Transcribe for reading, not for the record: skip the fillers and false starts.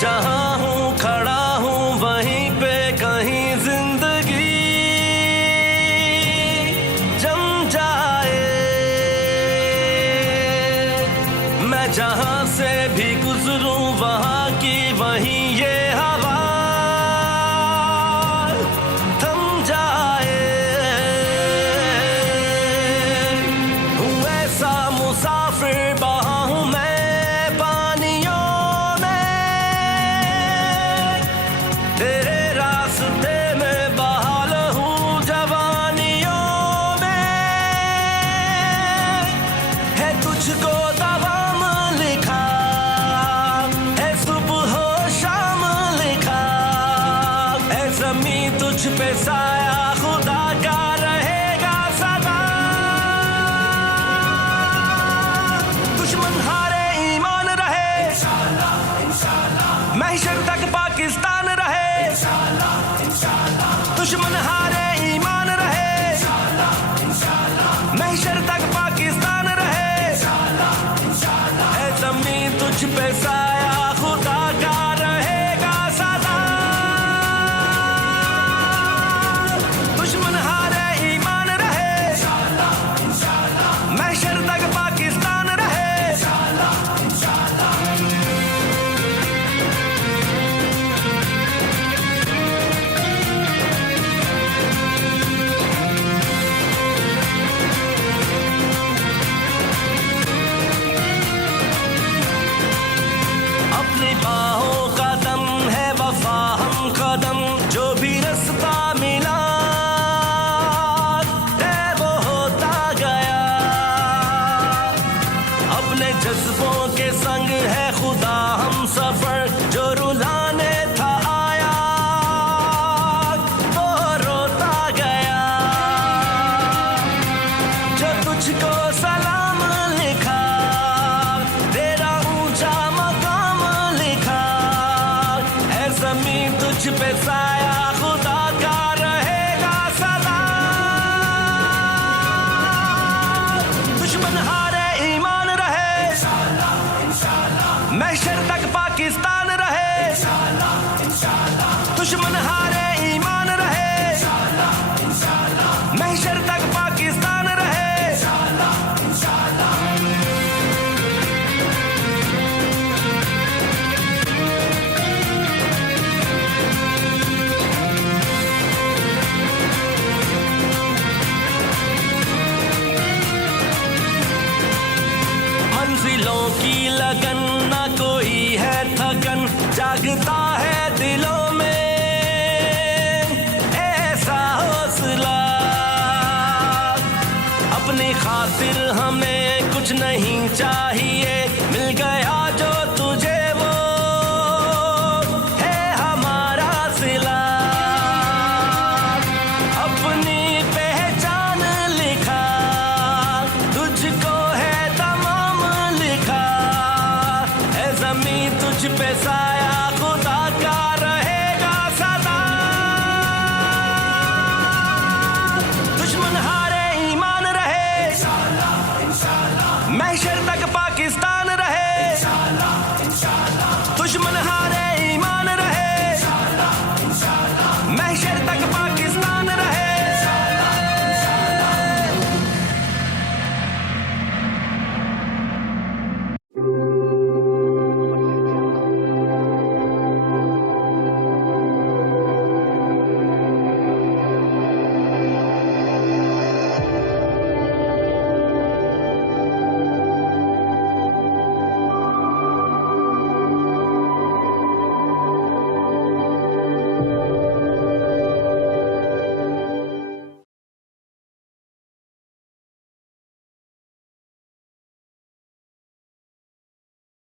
जहाँ हूँ खड़ा हूँ वहीं पे कहीं जिंदगी जम जाए। मैं जहाँ से भी गुजरूं वहाँ की वहीं ये हवा थम जाए। हूँ ऐसा मुसाफिर बहा हूँ मैं पानियों में, तेरे रास्ते में बहाल हूँ जवानियों में। है तुझको दवाम लिखा, है सुबह शाम लिखा, है ज़मीं तुझ पे साया खुदा का रहेगा सदा। दुश्मन हारे ईमान रहे इंशाल्लाह इंशाल्लाह, महशर तक पाकिस्तान रहे इंशाल्लाह इंशाल्लाह। दुश्मन हारे ईमान रहे इंशाल्लाह इंशाल्लाह, महशर तक पाकिस्तान रहे इंशाल्लाह इंशाल्लाह। है ज़मीं तुझ पे साया खुदा का रहेगा सदा। दुश्मन हारे ईमान रहे इंशाल्लाह इंशाल्लाह, महशर तक पाकिस्तान रहे इंशाल्लाह इंशाल्लाह। अपनी बाहों का दम है वफा हम कदम, जो भी रास्ता मिला तय वो होता गया। अपने जज्बों के संग है खुदा हम सफर, जो रुलाने था आया वो रोता गया। जो तुझको सलाम लिखा, तेरा ऊंचा मकाम लिखा, है ज़मीं तुझ पे साया खुदा का रहेगा सदा। दुश्मन हारे ईमान रहे इंशाल्लाह इंशाल्लाह, महशर तक पाकिस्तान रहे इंशाल्लाह इंशाल्लाह। दुश्मन हारे ईमान रहे इंशाल्लाह इंशाल्लाह, महशर तक पाकिस्तान रहे इंशाल्लाह इंशाल्लाह। मंजिलों की लगन ना कोई है थकन, जागता है दिलों में ऐसा हौसला। अपनी खातिर हमें कुछ नहीं चाहिए,